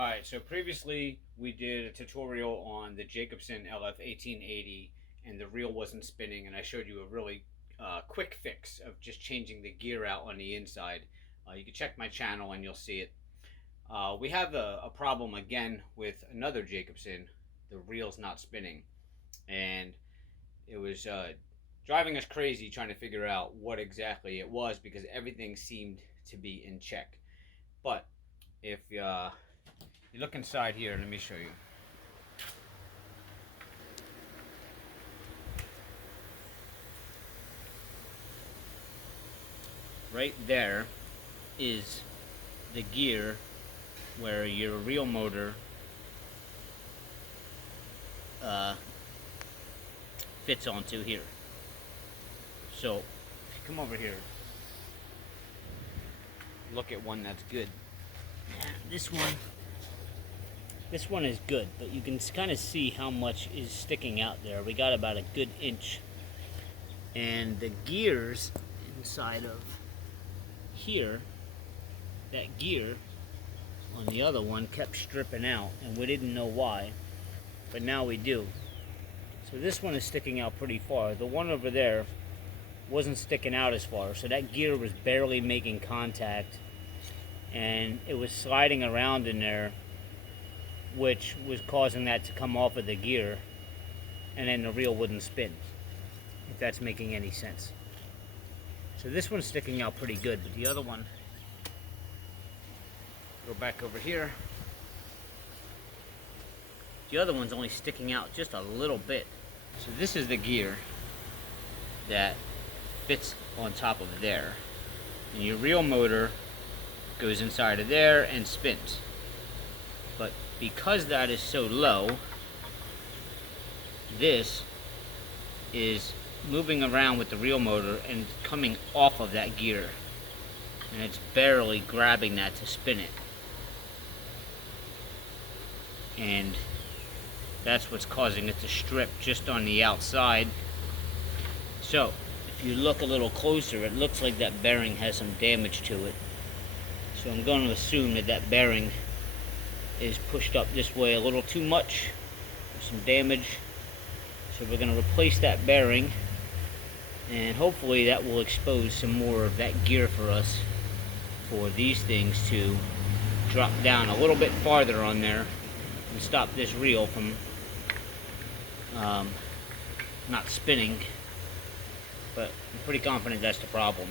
Alright, so previously we did a tutorial on the Jacobsen LF1880 and the reel wasn't spinning, and I showed you a really quick fix of just changing the gear out on the inside. You can check my channel and you'll see it. We have a problem again with another Jacobsen. The reel's not spinning, and it was driving us crazy trying to figure out what exactly it was because everything seemed to be in check. But if you look inside here, let me show you. Right there is the gear where your reel motor fits onto here. So if you come over here, look at one that's good. This one is good, but you can kind of see how much is sticking out there. We got about a good inch, and the gears inside of here, that gear on the other one kept stripping out, and we didn't know why, but now we do. So this one is sticking out pretty far. The one over there wasn't sticking out as far, so that gear was barely making contact, and it was sliding around in there, which was causing that to come off of the gear, and then the reel wouldn't spin, if that's making any sense. So this one's sticking out pretty good, but the other one, go back over here, the other one's only sticking out just a little bit. So this is the gear that fits on top of there, and your reel motor goes inside of there and spins. But because that is so low, this is moving around with the reel motor and coming off of that gear, and it's barely grabbing that to spin it, and that's what's causing it to strip just on the outside. So if you look a little closer, it looks like that bearing has some damage to it. So I'm going to assume that that bearing is pushed up this way a little too much. There's some damage. So we're going to replace that bearing, and hopefully that will expose some more of that gear for us, for these things to drop down a little bit farther on there and stop this reel from not spinning. But I'm pretty confident that's the problem.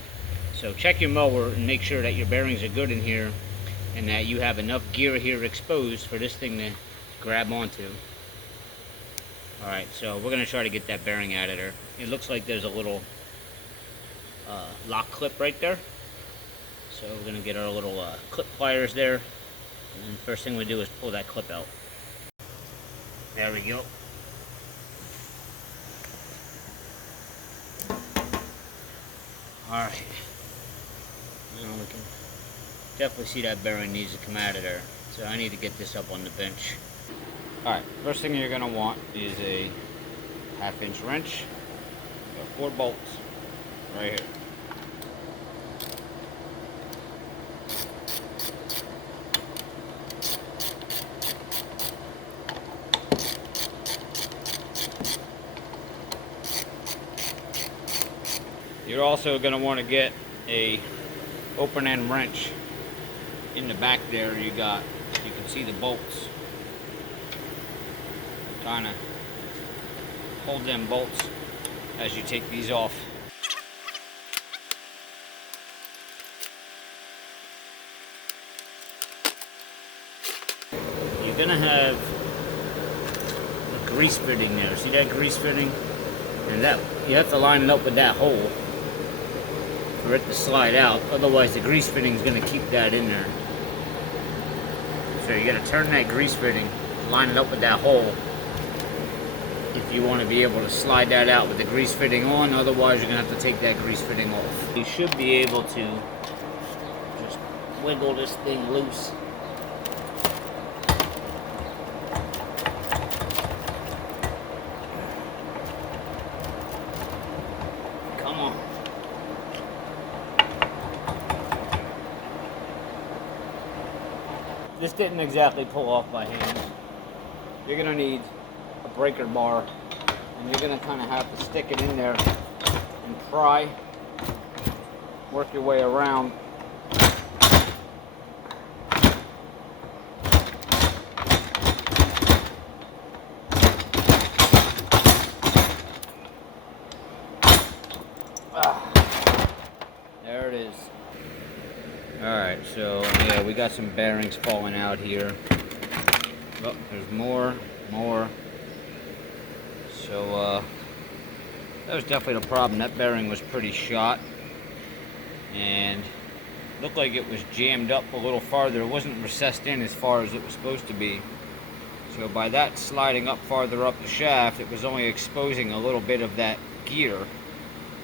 So check your mower and make sure that your bearings are good in here, and that you have enough gear here exposed for this thing to grab onto. Alright, so we're going to try to get that bearing out of there. It looks like there's a little lock clip right there. So we're going to get our little clip pliers there, and then first thing we do is pull that clip out. There we go. Alright. Now we can definitely see that bearing needs to come out of there. So I need to get this up on the bench. Alright, first thing you're going to want is a 1/2-inch wrench. Got 4 bolts right here. You're also going to want to get a open end wrench. In the back there you can see the bolts. Kind of hold them bolts as you take these off. You're going to have a grease fitting there. See that grease fitting? And that you have to line it up with that hole for it to slide out, otherwise the grease fitting is going to keep that in there. So you got to turn that grease fitting, line it up with that hole if you want to be able to slide that out with the grease fitting on. Otherwise you're going to have to take that grease fitting off. You should be able to just wiggle this thing loose. Come on. this didn't exactly pull off by hand. You're gonna need a breaker bar, and you're gonna kind of have to stick it in there and pry, work your way around. There it is. Alright, so yeah, we got some bearings falling out here. Oh, there's more. So that was definitely the problem. That bearing was pretty shot and looked like it was jammed up a little farther. It wasn't recessed in as far as it was supposed to be. So by that sliding up farther up the shaft, it was only exposing a little bit of that gear,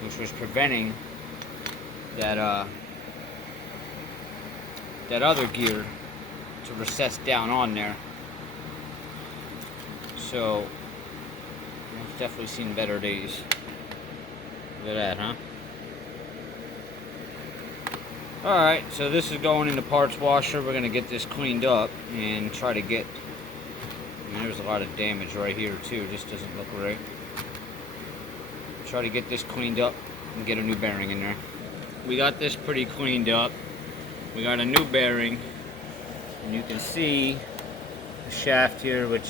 which was preventing that that other gear to recess down on there. So I've definitely seen better days. Look at that, huh? Alright, so this is going in the parts washer. We're going to get this cleaned up and try to get... I mean, there's a lot of damage right here too. This doesn't look right. Try to get this cleaned up and get a new bearing in there. We got this pretty cleaned up. We got a new bearing. And you can see the shaft here, which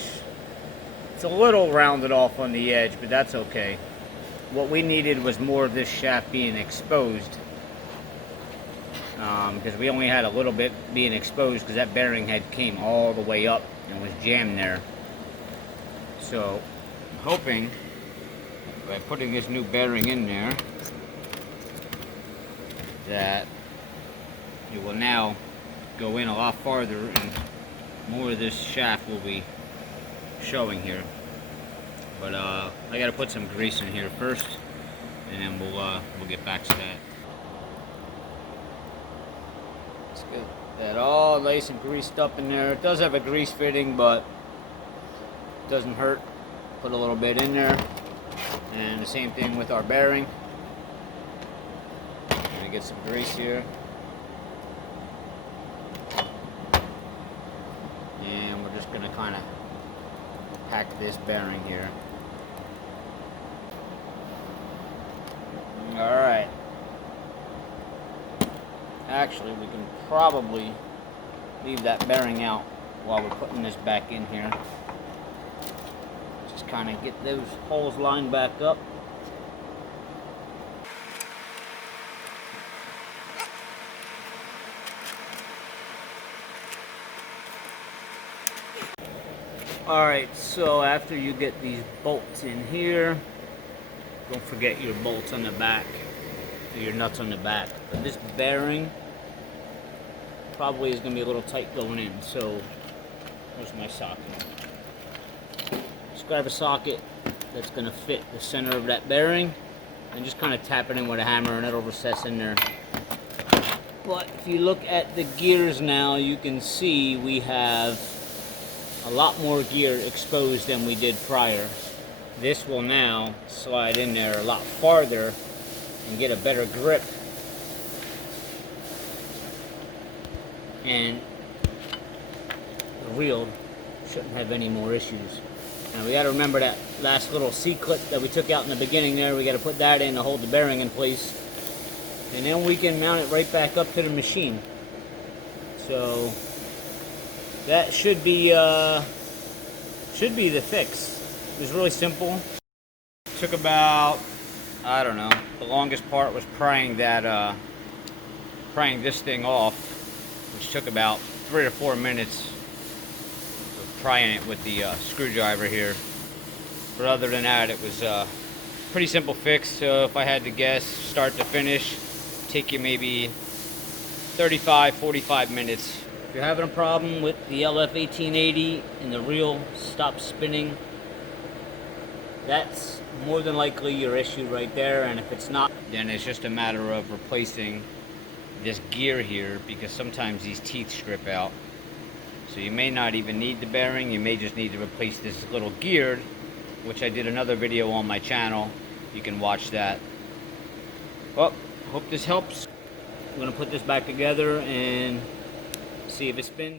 it's a little rounded off on the edge, but that's okay. What we needed was more of this shaft being exposed, because we only had a little bit being exposed because that bearing head came all the way up and was jammed there. So I'm hoping by putting this new bearing in there that it will now go in a lot farther and more of this shaft will be showing here. But I gotta put some grease in here first, and then we'll get back to that. Let's get that all nice and greased up in there. It does have a grease fitting, but it doesn't hurt. Put a little bit in there, and the same thing with our bearing. Gonna get some grease here. And we're just gonna kind of pack this bearing here. Alright. Actually, we can probably leave that bearing out while we're putting this back in here. Just kind of get those holes lined back up. Alright, so after you get these bolts in here, don't forget your bolts on the back, or your nuts on the back. But this bearing probably is going to be a little tight going in, so here's my socket. Just grab a socket that's going to fit the center of that bearing, and just kind of tap it in with a hammer and it'll recess in there. But if you look at the gears now, you can see we have a lot more gear exposed than we did prior. This will now slide in there a lot farther and get a better grip, and the reel shouldn't have any more issues. Now we got to remember that last little C-clip that we took out in the beginning there. We got to put that in to hold the bearing in place, and then we can mount it right back up to the machine. So that should be the fix. It was really simple. Took about, I don't know, the longest part was prying this thing off, which took about 3 or 4 minutes of prying it with the screwdriver here. But other than that, it was a pretty simple fix. So if I had to guess, start to finish, take you maybe 35-45 minutes. If you're having a problem with the LF1880 and the reel stops spinning, that's more than likely your issue right there. And if it's not, then it's just a matter of replacing this gear here, because sometimes these teeth strip out. So you may not even need the bearing, you may just need to replace this little gear, which I did another video on my channel. You can watch that. Well, hope this helps. I'm going to put this back together and see if it spins.